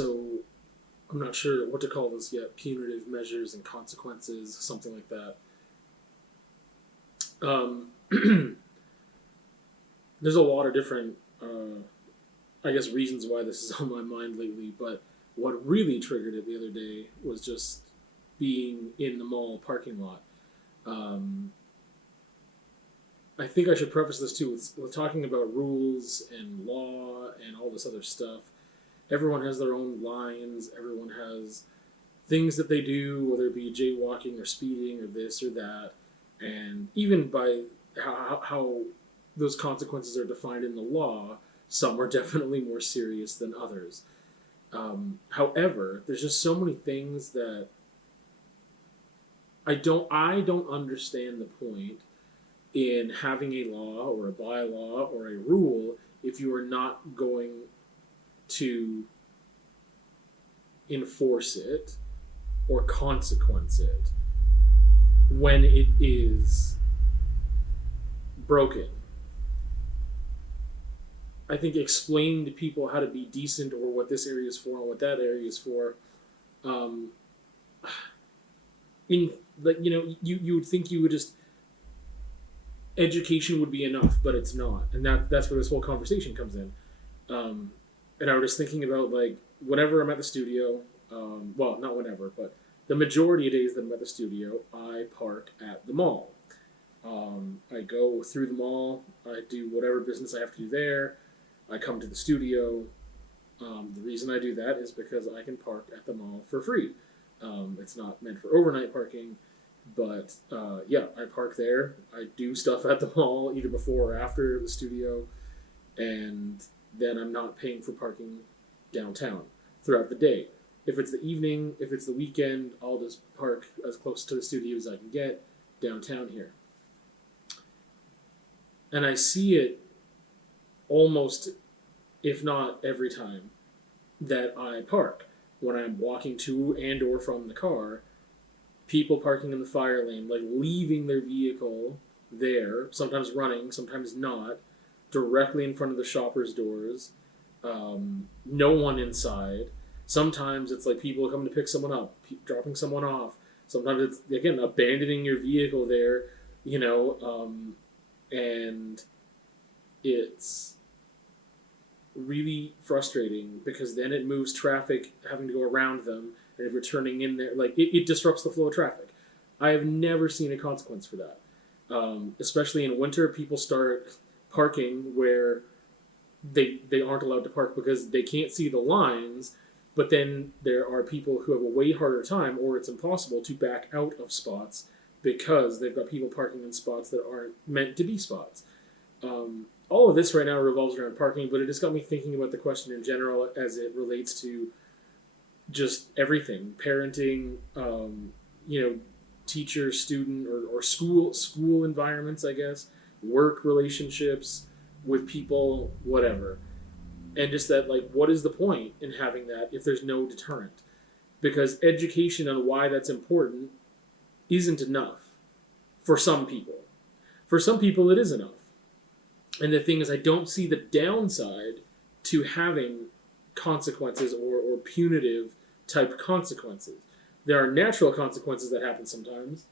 so I'm not sure what to call this yet. Punitive measures and consequences, something like that. Um, there's a lot of different, I guess, reasons why this is on my mind lately. But what really triggered it the other day was just being in the mall parking lot. Um, I think I should preface this too with talking about rules and law and all this other stuff. Everyone has their own lines. Everyone has things that they do, whether it be jaywalking or speeding or this or that. And even by how those consequences are defined in the law, some are definitely more serious than others. However, there's just so many things that I don't understand the point in having a law or a bylaw or a rule if you are not going to enforce it or consequence it when it is broken. I think explaining to people how to be decent or what this area is for and what that area is for, um, in like you would think you would just education would be enough, but it's not, and that's where this whole conversation comes in. Um, and I was just thinking about like whenever I'm at the studio, well, not whenever, but the majority of days that I'm at the studio, I park at the mall. I go through the mall. I do whatever business I have to do there. I come to the studio. The reason I do that is because I can park at the mall for free. It's not meant for overnight parking, but yeah, I park there. I do stuff at the mall either before or after the studio, and then I'm not paying for parking downtown throughout the day. If it's the evening, if it's the weekend, I'll just park as close to the studio as I can get downtown here. And I see it almost, if not every time, that I park. When I'm walking to and or from the car, people parking in the fire lane, like leaving their vehicle there, sometimes running, sometimes not, directly in front of the shoppers' doors. No one inside. Sometimes it's like people coming to pick someone up, dropping someone off. Sometimes it's, again, abandoning your vehicle there, and it's really frustrating because then it moves traffic having to go around them, and if you're turning in there, like it disrupts the flow of traffic. I have never seen a consequence for that. Especially in winter, people start parking where they aren't allowed to park because they can't see the lines, but then there are people who have a way harder time, or it's impossible to back out of spots because they've got people parking in spots that aren't meant to be spots. All of this right now revolves around parking, but it just got me thinking about the question in general as it relates to just everything, parenting, teacher, student, or school environments, I guess, work relationships with people, whatever. And just that, like, what is the point in having that if there's no deterrent? Because education on why that's important isn't enough for some people. For some people, it is enough. And the thing is, I don't see the downside to having consequences or punitive type consequences. There are natural consequences that happen sometimes,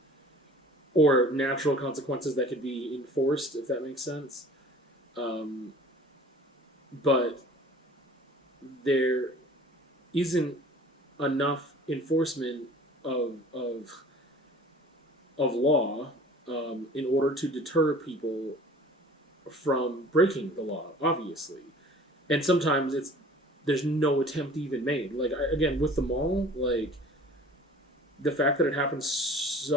or natural consequences that could be enforced, if that makes sense. But there isn't enough enforcement of law in order to deter people from breaking the law, obviously. And sometimes there's no attempt even made. Like, again, with the mall, like, the fact that it happens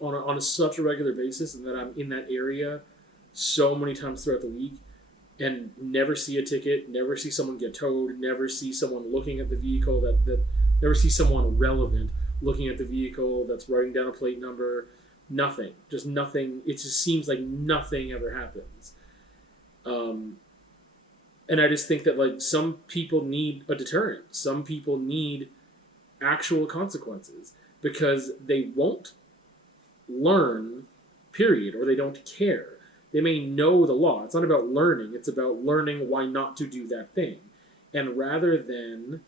on such a regular basis, and that I'm in that area so many times throughout the week and never see a ticket, never see someone get towed, never see someone looking at the vehicle that never see someone relevant looking at the vehicle that's writing down a plate number. Nothing. Just nothing. It just seems like nothing ever happens. And I just think that, like, some people need a deterrent. Some people need actual consequences because they won't learn, period, or they don't care. They may know the law. It's not about learning. It's about learning why not to do that thing. And rather than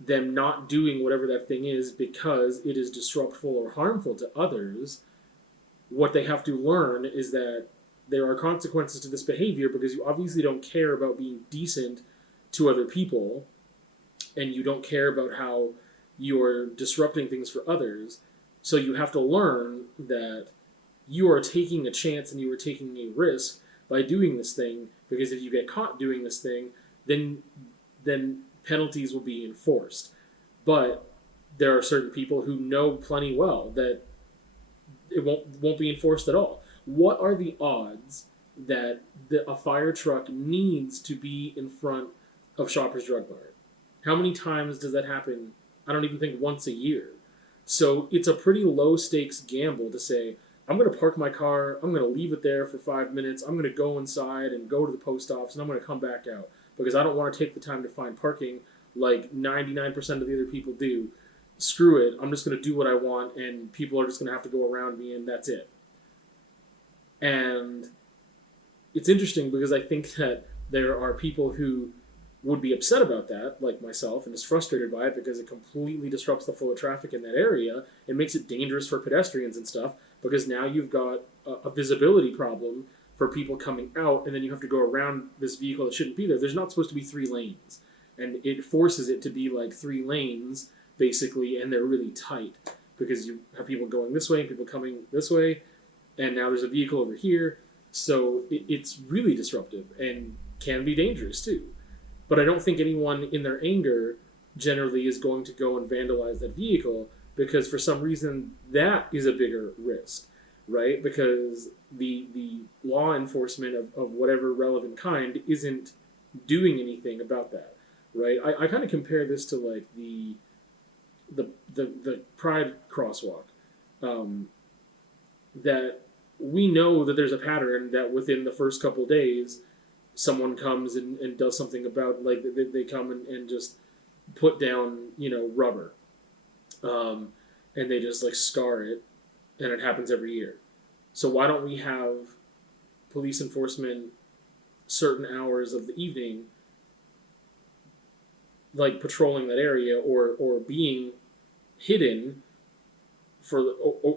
them not doing whatever that thing is because it is disruptful or harmful to others, what they have to learn is that there are consequences to this behavior because you obviously don't care about being decent to other people and you don't care about how you're disrupting things for others. So you have to learn that you are taking a chance and you are taking a risk by doing this thing, because if you get caught doing this thing, then penalties will be enforced. But there are certain people who know plenty well that it won't be enforced at all. What are the odds that a fire truck needs to be in front of Shoppers Drug Mart? How many times does that happen? I don't even think once a year. So it's a pretty low stakes gamble to say, I'm going to park my car, I'm going to leave it there for 5 minutes, I'm going to go inside and go to the post office, and I'm going to come back out because I don't want to take the time to find parking like 99% of the other people do. Screw it, I'm just going to do what I want, and people are just going to have to go around me, and that's it. And it's interesting because I think that there are people who would be upset about that, like myself, and is frustrated by it because it completely disrupts the flow of traffic in that area. It makes it dangerous for pedestrians and stuff because now you've got a visibility problem for people coming out, and then you have to go around this vehicle that shouldn't be there. There's not supposed to be 3 lanes, and it forces it to be like 3 lanes, basically, and they're really tight because you have people going this way and people coming this way, and now there's a vehicle over here. So it's really disruptive and can be dangerous too. But I don't think anyone in their anger generally is going to go and vandalize that vehicle because for some reason that is a bigger risk, right? Because the law enforcement of whatever relevant kind isn't doing anything about that, right? I kind of compare this to like the Pride crosswalk, that we know that there's a pattern that within the first couple days someone comes and does something about, like they come and just put down, rubber, and they just like scar it, and it happens every year. So why don't we have police enforcement certain hours of the evening, like patrolling that area or being hidden for,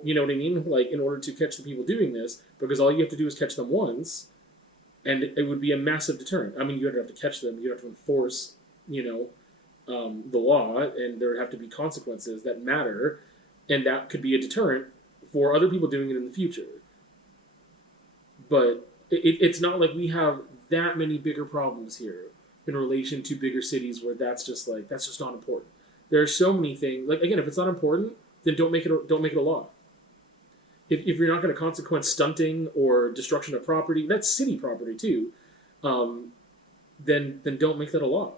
you know what I mean? Like in order to catch the people doing this, because all you have to do is catch them once, and it would be a massive deterrent. I mean, you don't have to catch them; you have to enforce, the law, and there would have to be consequences that matter, and that could be a deterrent for other people doing it in the future. But it's not like we have that many bigger problems here in relation to bigger cities where that's just not important. There are so many things. Like again, if it's not important, then don't make it a law. If you're not going to consequence stunting or destruction of property, that's city property too. Then don't make that a law.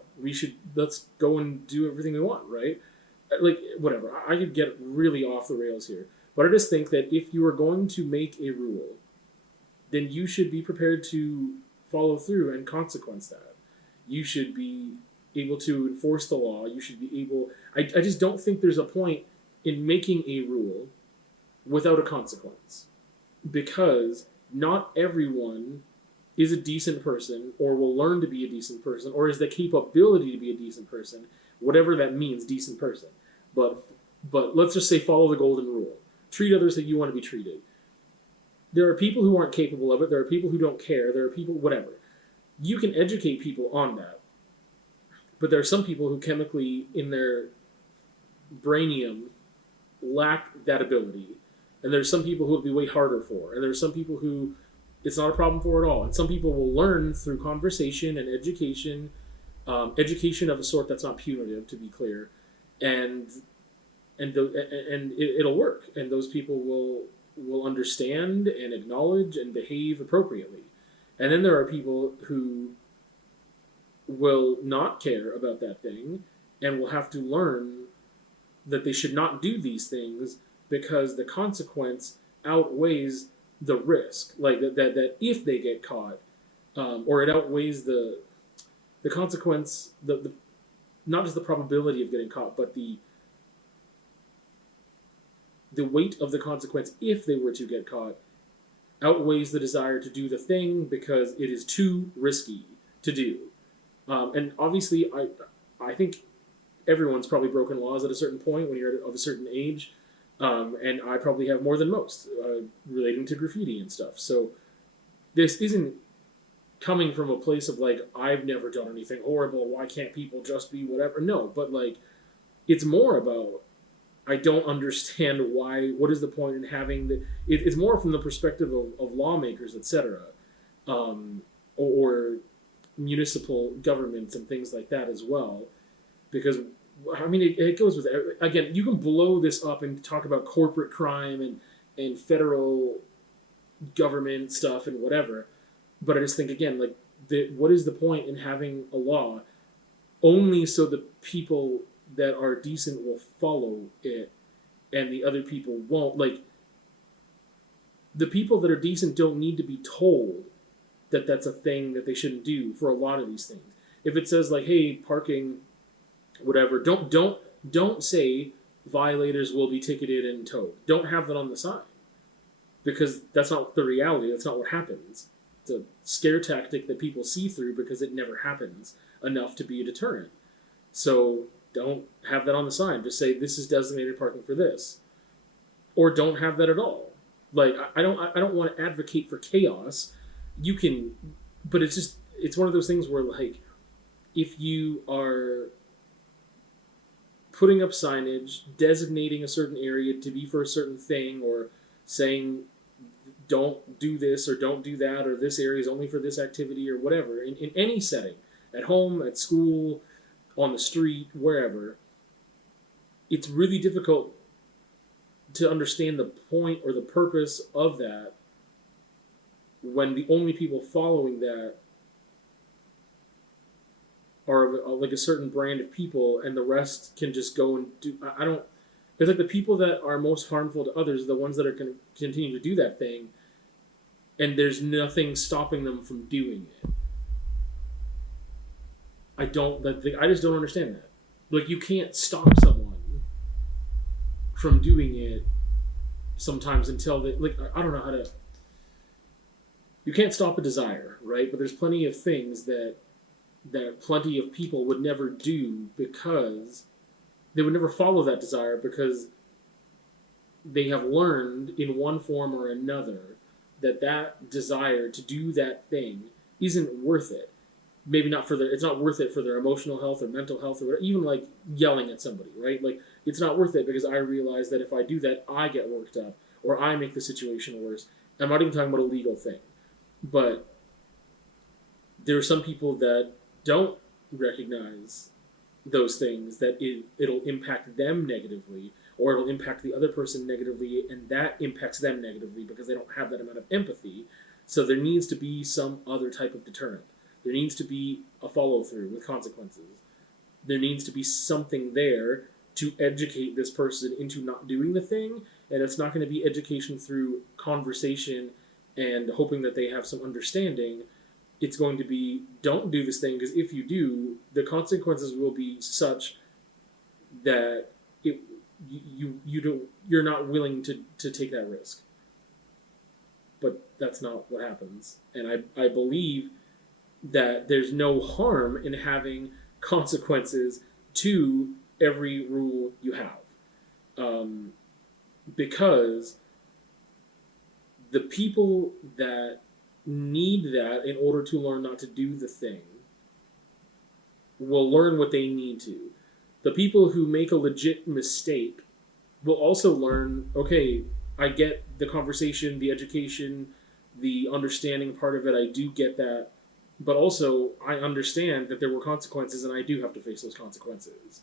Let's go and do everything we want, right? Like whatever. I could get really off the rails here, but I just think that if you are going to make a rule, then you should be prepared to follow through and consequence that. You should be able to enforce the law. You should be able. I just don't think there's a point in making a rule without a consequence, because not everyone is a decent person or will learn to be a decent person or has the capability to be a decent person, whatever that means, decent person. But let's just say follow the golden rule. Treat others like you want to be treated. There are people who aren't capable of it. There are people who don't care. There are people, whatever. You can educate people on that. But there are some people who chemically in their brainium lack that ability. And there's some people who it'll be way harder for. And there's some people who it's not a problem for at all. And some people will learn through conversation and education, education of a sort that's not punitive, to be clear, and it'll work. And those people will understand and acknowledge and behave appropriately. And then there are people who will not care about that thing and will have to learn that they should not do these things because the consequence outweighs the risk. Like that if they get caught, or it outweighs the consequence, the not just the probability of getting caught, but the weight of the consequence if they were to get caught outweighs the desire to do the thing because it is too risky to do. And obviously, I think everyone's probably broken laws at a certain point when you're of a certain age, and I probably have more than most relating to graffiti and stuff. So this isn't coming from a place of like, I've never done anything horrible, why can't people just be whatever? No, but like, it's more about, I don't understand what is the point in having it's more from the perspective of lawmakers, etc., or municipal governments and things like that as well. Because, I mean, it goes with, again, you can blow this up and talk about corporate crime and federal government stuff and whatever. But I just think, again, like, what is the point in having a law only so the people that are decent will follow it and the other people won't? Like, the people that are decent don't need to be told that that's a thing that they shouldn't do for a lot of these things. If it says, like, hey, parking, whatever, don't say violators will be ticketed and towed. Don't have that on the sign, because that's not the reality. That's not what happens. It's a scare tactic that people see through because it never happens enough to be a deterrent. So don't have that on the sign. Just say this is designated parking for this, or don't have that at all. Like, I don't want to advocate for chaos. You can, but it's one of those things where, like, if you are putting up signage designating a certain area to be for a certain thing, or saying don't do this or don't do that, or this area is only for this activity or whatever, in any setting, at home, at school, on the street, wherever, it's really difficult to understand the point or the purpose of that when the only people following that are like a certain brand of people, and the rest can just go and do. I don't. It's like the people that are most harmful to others are the ones that are going to continue to do that thing, and there's nothing stopping them from doing it. I just don't understand that. Like, you can't stop someone from doing it sometimes until they, like, I don't know how to. You can't stop a desire, right? But there's plenty of things that plenty of people would never do because they would never follow that desire, because they have learned in one form or another that desire to do that thing isn't worth it. Maybe not for it's not worth it for their emotional health or mental health, or even like yelling at somebody, right? Like, it's not worth it because I realize that if I do that, I get worked up or I make the situation worse. I'm not even talking about a legal thing, but there are some people that don't recognize those things, that it'll impact them negatively, or it'll impact the other person negatively, and that impacts them negatively because they don't have that amount of empathy. So there needs to be some other type of deterrent. There needs to be a follow-through with consequences. There needs to be something there to educate this person into not doing the thing, and it's not going to be education through conversation and hoping that they have some understanding. It's going to be, don't do this thing, because if you do, the consequences will be such that you're not willing to take that risk. But that's not what happens. And I believe that there's no harm in having consequences to every rule you have. Because the people that need that in order to learn not to do the thing will learn what they need to. The people who make a legit mistake will also learn, okay, I get the conversation, the education, the understanding part of it, I do get that, but also I understand that there were consequences and I do have to face those consequences,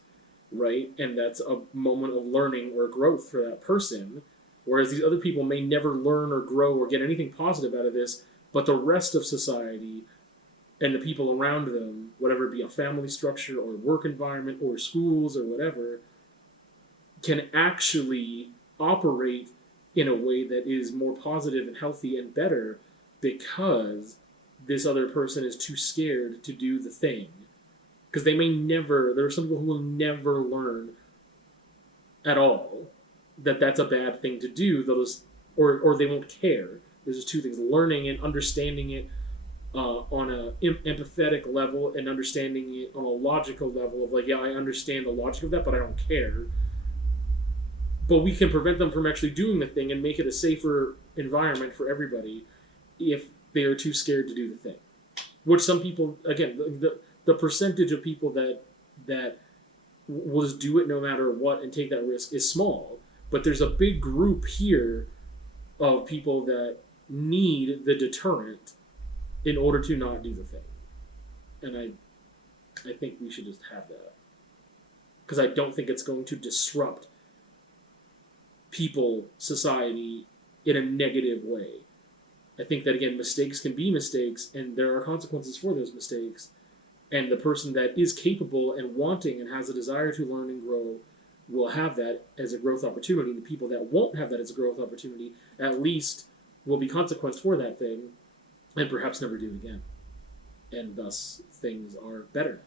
right? And that's a moment of learning or growth for that person, whereas these other people may never learn or grow or get anything positive out of this, but the rest of society and the people around them, whatever it be a family structure or work environment or schools or whatever, can actually operate in a way that is more positive and healthy and better because this other person is too scared to do the thing. Because there are some people who will never learn at all that that's a bad thing to do, or they won't care. There's just two things, learning and understanding it on a empathetic level and understanding it on a logical level of like, yeah, I understand the logic of that, but I don't care. But we can prevent them from actually doing the thing and make it a safer environment for everybody if they are too scared to do the thing. Which some people, again, the percentage of people that will just do it no matter what and take that risk is small. But there's a big group here of people that need the deterrent in order to not do the thing. And I think we should just have that. Because I don't think it's going to disrupt people, society, in a negative way. I think that, again, mistakes can be mistakes, and there are consequences for those mistakes. And the person that is capable and wanting and has a desire to learn and grow will have that as a growth opportunity. The people that won't have that as a growth opportunity at least will be consequenced for that thing and perhaps never do it again. And thus, things are better.